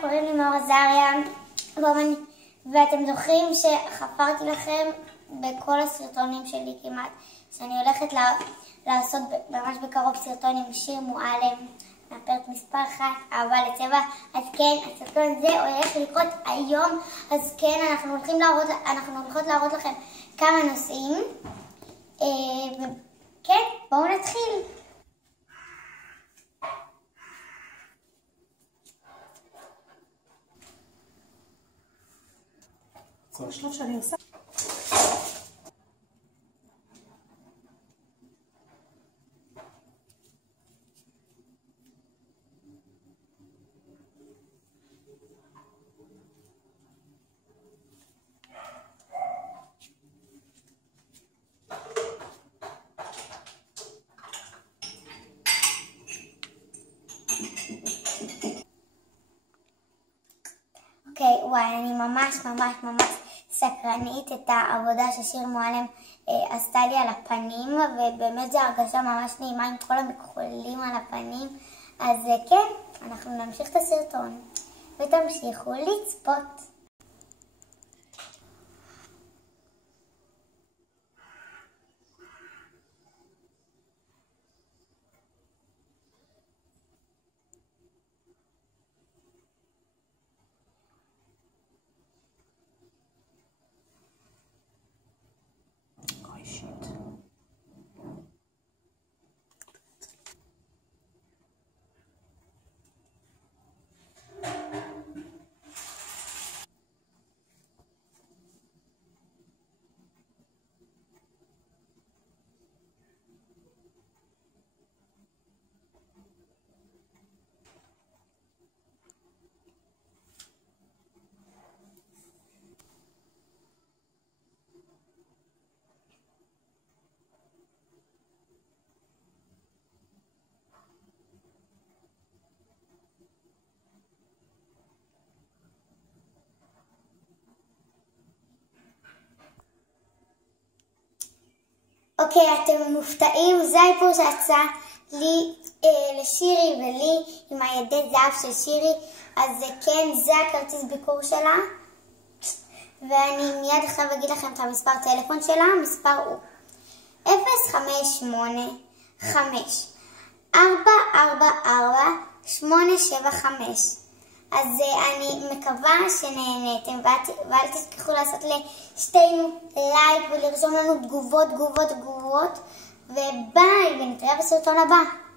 קוראים לי מאור עזריה, ואתם זוכרים שחפרתי לכם בכל הסרטונים שלי כמעט, שאני הולכת לעשות ממש בקרוב סרטון עם שיר מועלם, מהפרק מספר 1, אהבה לצבע. אז כן, הסרטון הזה הולך לקרות היום, אז כן, אנחנו הולכות להראות לכם כמה נושאים, וכן, בואו נתחיל. זה השלב שאני עושה. אוקיי, וואי, אני ממש סקרנית את העבודה ששיר מועלם עשתה לי על הפנים, ובאמת זו הרגשה ממש נעימה עם כל המכחולים על הפנים. אז כן, אנחנו נמשיך את הסרטון ותמשיכו לצפות. אוקיי, אתם מופתעים, זה האיפור שיצא לי, לשירי ולי, עם הידי זהב של שירי. אז כן, זה הכרטיס ביקור שלה, ואני מיד עכשיו אגיד לכם את המספר טלפון שלה. המספר הוא 058-5-444-875. אז אני מקווה שנהניתם, ואל תשכחו לעשות לשתינו לייק ולרשום לנו תגובות, וביי, ונתראה בסרטון הבא.